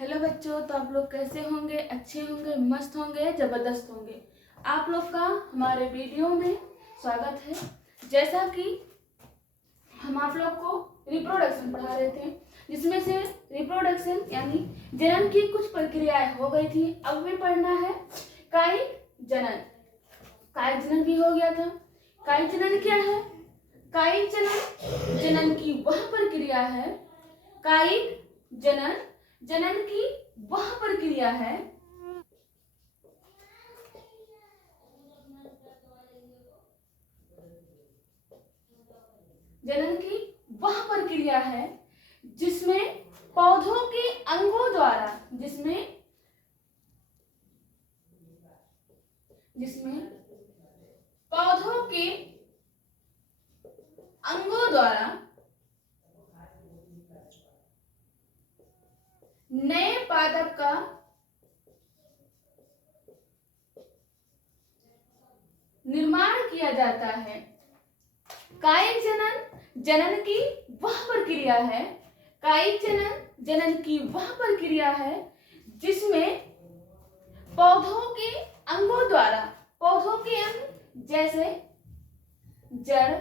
Hello बच्चों, तो आप लोग कैसे होंगे? अच्छे होंगे, मस्त होंगे, जबरदस्त होंगे। आप लोग का हमारे वीडियो में स्वागत है। जैसा कि हम आप लोग को रिप्रोडक्शन पढ़ा रहे थे, जिसमें से रिप्रोडक्शन यानी जनन की कुछ प्रक्रियाएं हो गई थी। अब भी पढ़ना है कायिक जनन। कायिक जनन भी हो गया था। कायिक जनन क्या है? कायिक जनन जनन की वह प्रक्रिया है। कायिक जनन जनन की वह प्रक्रिया है जनन की वह प्रक्रिया है जिसमें पौधों के अंगों द्वारा जिसमें पौधों के अंगों द्वारा नए पादप का निर्माण किया जाता है। कायिक जनन जनन की वह प्रक्रिया है। कायिक जनन जनन की वह प्रक्रिया है जिसमें पौधों के अंगों द्वारा, पौधों के अंग जैसे जड़,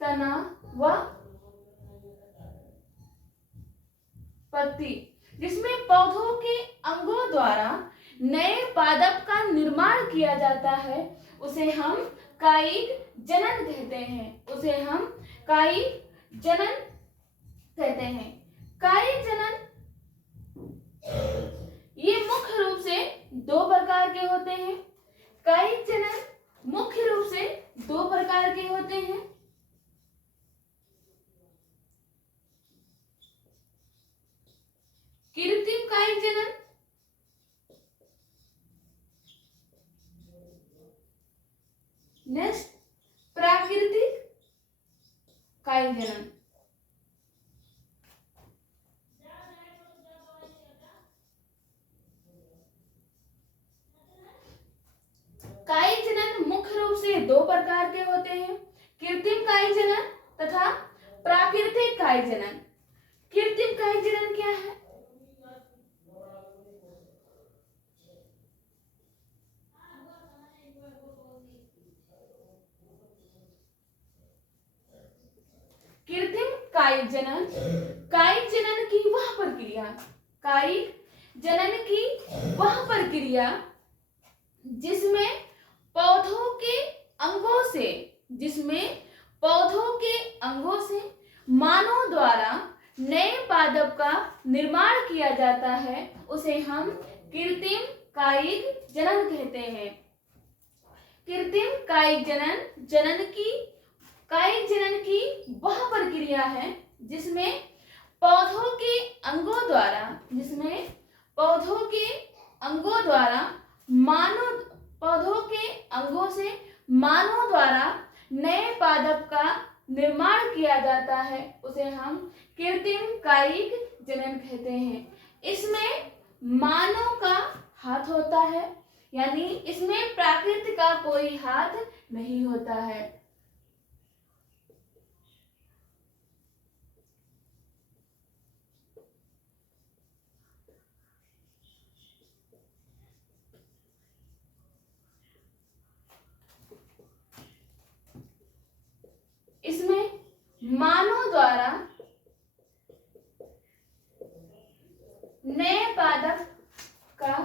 तना व पत्ती, जिसमें पौधों के अंगों द्वारा नए पादप का निर्माण किया जाता है, उसे हम कायिक जनन कहते हैं। उसे हम कायिक जनन कहते हैं। कायिक जनन ये मुख्य रूप से दो प्रकार के होते हैं। कायिक जनन मुख्य रूप से दो प्रकार के होते हैं। कृत्रिम कायिक जनन, नेक्स्ट प्राकृतिक कायिक जनन। कायिक जनन मुख्य रूप से दो प्रकार के होते हैं, कृत्रिम कायिक जनन तथा प्राकृतिक कायिक जनन। कृत्रिम कायिक जनन क्या है? कृत्रिम कायिक जनन कायिक जनन की वह प्रक्रिया, कायिक जनन की वह प्रक्रिया जिसमें पौधों के अंगों से मानव द्वारा नए पादप का निर्माण किया जाता है, उसे हम कृत्रिम कायिक जनन कहते हैं। कृत्रिम कायिक जनन की वह प्रक्रिया है जिसमें पौधों के अंगों द्वारा पौधों के अंगों से मानव द्वारा नए पादप का निर्माण किया जाता है, उसे हम कृत्रिम कायिक जनन कहते हैं। इसमें मानव का हाथ होता है, यानी इसमें प्रकृति का कोई हाथ नहीं होता है। इसमें मानव द्वारा नए पादप का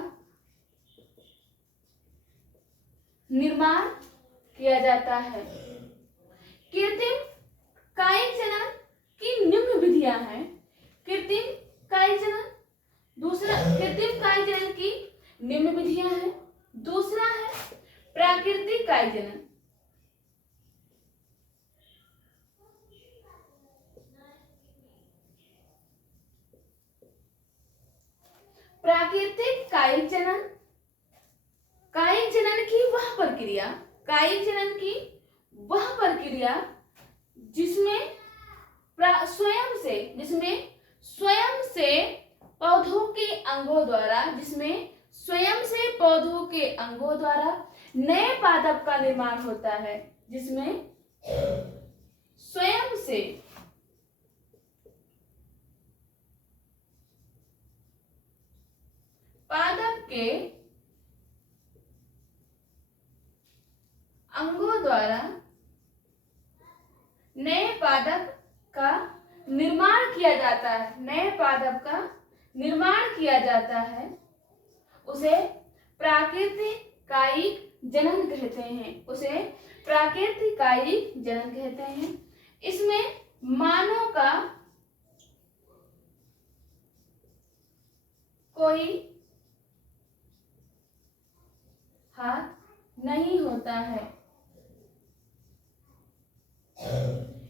निर्माण किया जाता है। कृत्रिम कायिक जनन की निम्न विधियां हैं। कृत्रिम कायिक जनन की निम्न विधियां हैं। दूसरा है प्राकृतिक कायिक जनन। प्राकृतिक कायिक जनन की वह प्रक्रिया जिसमें स्वयं से पौधों के अंगों द्वारा नए पादप का निर्माण होता है, जिसमें स्वयं से के अंगों द्वारा नए पादप का निर्माण किया जाता है, नए पादप का निर्माण किया जाता है, उसे प्राकृतिक कायिक जनन कहते हैं, उसे प्राकृतिक कायिक जनन कहते हैं। इसमें मानव का कोई हाथ नहीं होता है,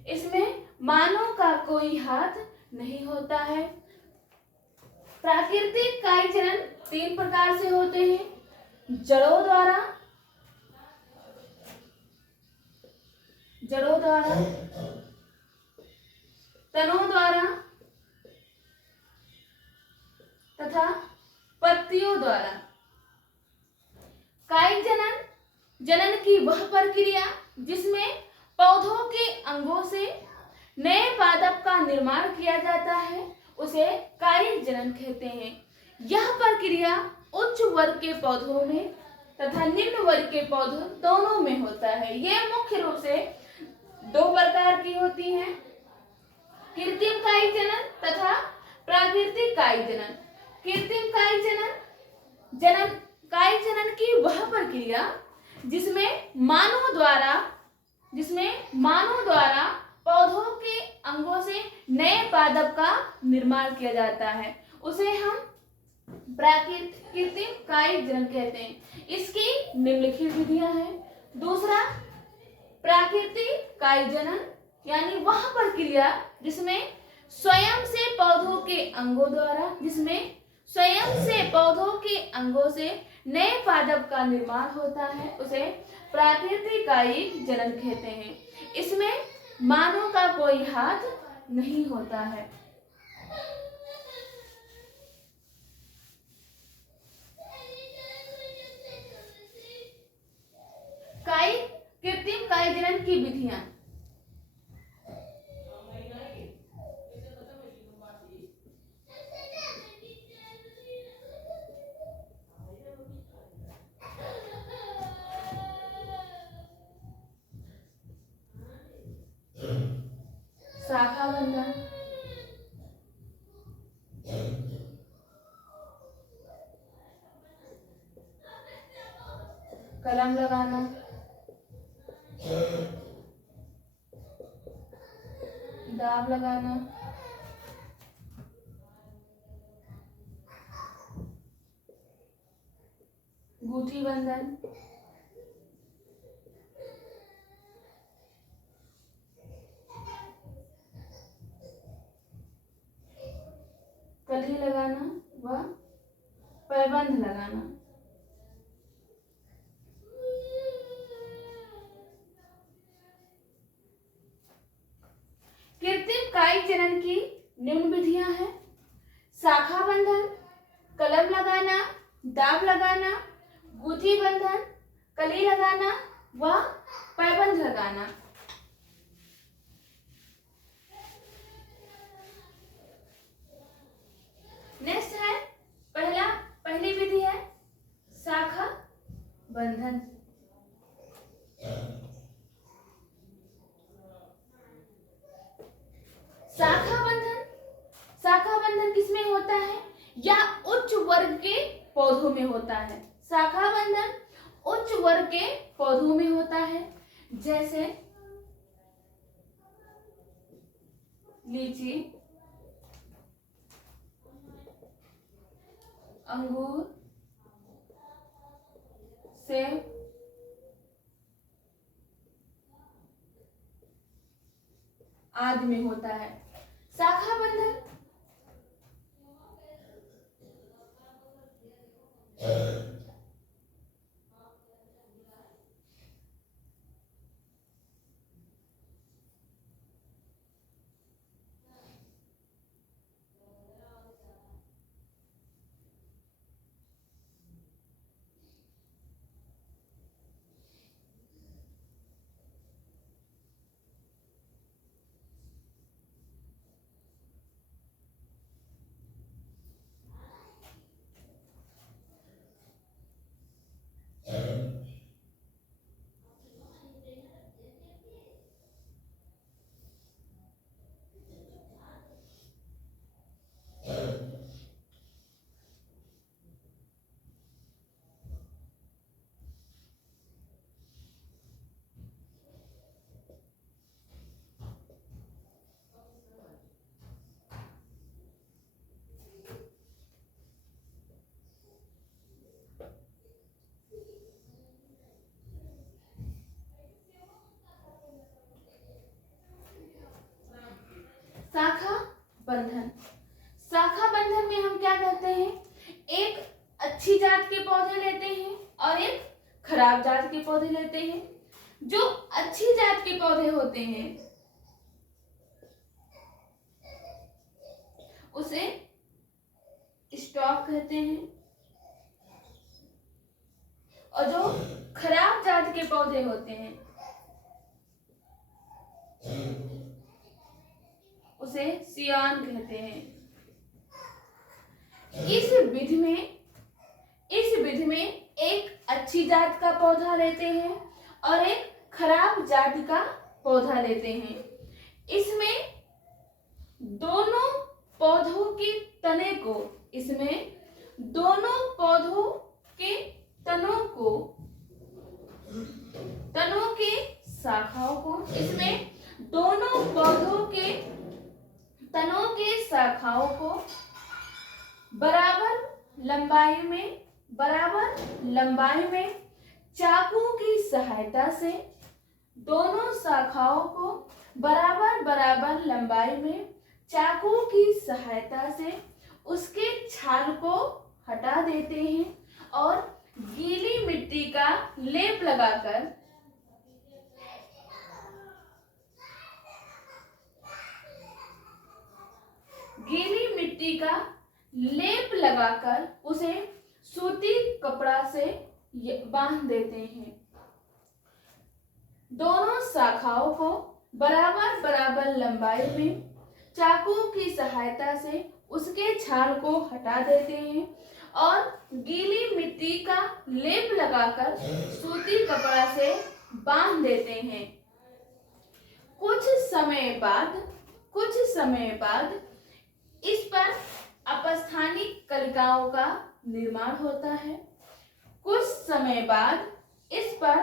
इसमें मानव का कोई हाथ नहीं होता है। प्राकृतिक कायिक जनन 3 प्रकार से होते हैं, जड़ों द्वारा, तनों द्वारा तथा पत्तियों द्वारा। कायिक जनन की वह प्रक्रिया जिसमें पौधों के अंगों से नए पादप का निर्माण किया जाता है, उसे कायिक जनन कहते हैं। यह प्रक्रिया उच्च वर्ग के पौधों में तथा निम्न वर्ग के पौधों दोनों में होता है। यह मुख्य रूप से 2 प्रकार की होती हैं, कृत्रिम कायिक जनन तथा प्राकृतिक कायिक जनन। कृत्रिम कायिक जनन की वह प्रक्रिया जिसमें मानव द्वारा पौधों के अंगों से नए पादप का निर्माण किया जाता है, उसे हम कृत्रिम कायिक जनन कहते हैं। इसकी निम्नलिखित विधियां हैं। दूसरा, प्राकृतिक कायिक जनन, यानी वह प्रक्रिया जिसमें स्वयं से पौधों के अंगों से नए पादप का निर्माण होता है, उसे प्राकृतिक कायिक जनन कहते हैं। इसमें मानव का कोई हाथ नहीं होता है। कृत्रिम कायिक जनन की विधियां। शाखा बंधन, कलम लगाना, दाब लगाना, गूठी बंधन, कली लगाना व पैबंध लगाना। कृत्रिम कायिक जनन की निम्न विधियां हैं, शाखा बंधन, कलम लगाना, दाब लगाना, गूठी बंधन, कली लगाना व पैबंध लगाना। नेक्स्ट है पहली विधि है शाखा बंधन। शाखा बंधन किसमें होता है? या उच्च वर्ग के पौधों में होता है। शाखा बंधन उच्च वर्ग के पौधों में होता है, जैसे लीची, अंगूर, सेब, आदि में होता है। शाखा बंधन बंधन। शाखा बंधन में हम क्या करते हैं, एक अच्छी जात के पौधे लेते हैं और एक खराब जात के पौधे लेते हैं। जो अच्छी जात के पौधे होते हैं उसे स्टॉक कहते हैं और जो खराब जात के पौधे होते हैं उसे सियान कहते हैं। इस विधि में एक अच्छी जात का पौधा लेते हैं और एक खराब जात का पौधा लेते हैं। इसमें दोनों पौधों के तने को, तनों के शाखाओं को, इसमें दोनों पौधों के तनों के शाखाओं को बराबर लंबाई में चाकू की सहायता से, दोनों शाखाओं को बराबर लंबाई में चाकू की सहायता से उसके छाल को हटा देते हैं और गीली मिट्टी का लेप लगाकर उसे सूती कपड़ा से बांध देते हैं। दोनों शाखाओं को बराबर लंबाई में चाकू की सहायता से उसके छाल को हटा देते हैं और गीली मिट्टी का लेप लगाकर सूती कपड़ा से बांध देते हैं। कुछ समय बाद इस पर अपस्थानिक कलिकाओं का निर्माण होता है। कुछ समय बाद इस पर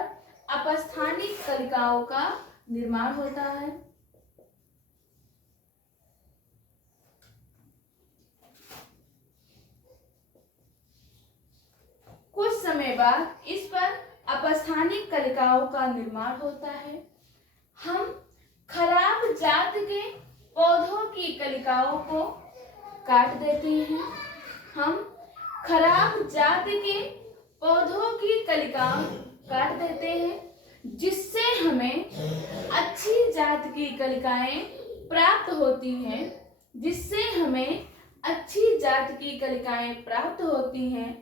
अपस्थानिक कलिकाओं का निर्माण होता है। कुछ समय बाद इस पर अपस्थानिक कलिकाओं का निर्माण होता है। हम खराब जात के पौधों की कलिकाओं को काट देते हैं। हम खराब जात के पौधों की कलिकाएं काट देते हैं जिससे हमें अच्छी जात की कलिकाएं प्राप्त होती हैं,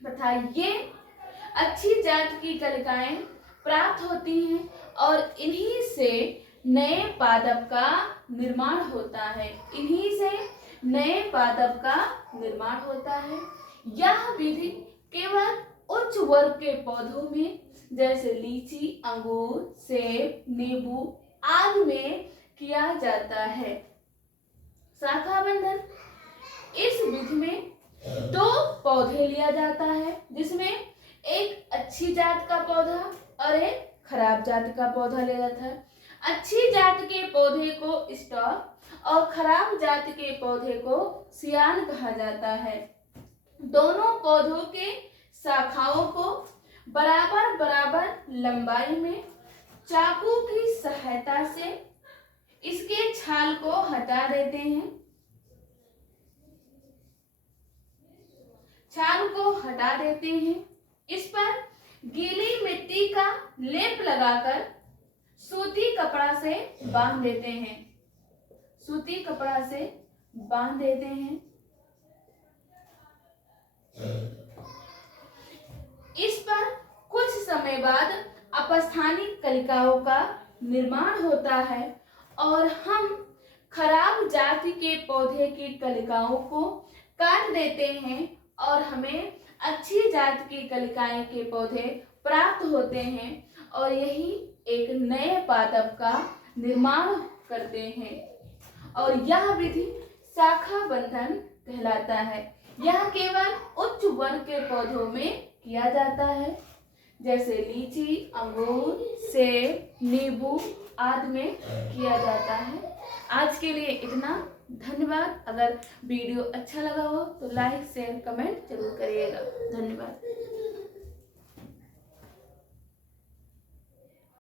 तथा ये अच्छी जात की कलिकाएं प्राप्त होती हैं और इन्हीं से नए पादप का निर्माण होता है। यह विधि केवल उच्च वर्ग के पौधों में जैसे लीची, अंगूर, सेब, नींबू आदि में किया जाता है। शाखा बंधन, इस विधि में 2 पौधे लिया जाता है जिसमें एक अच्छी जात का पौधा और एक खराब जात का पौधा लिया जाता है। अच्छी जात के पौधे को स्टॉक और खराब जात के पौधे को सियान कहा जाता है। दोनों पौधों के शाखाओं को बराबर लंबाई में चाकू की सहायता से इसके छाल को हटा देते हैं। इस पर गीली मिट्टी का लेप लगाकर सूती कपड़ा से बांध देते हैं। इस पर कुछ समय बाद अपस्थानिक कलिकाओं का निर्माण होता है और हम खराब जाति के पौधे की कलिकाओं को काट देते हैं और हमें अच्छी जात की कलिकाएं के पौधे प्राप्त होते हैं और यही एक नए पादप का निर्माण करते हैं और यह विधि शाखा बंधन कहलाता है। यह केवल उच्च वर्ग के पौधों में किया जाता है जैसे लीची, अंगूर, सेब, नींबू आदि में किया जाता है। आज के लिए इतना, धन्यवाद। अगर वीडियो अच्छा लगा हो तो लाइक, शेयर, कमेंट जरूर करिएगा। धन्यवाद।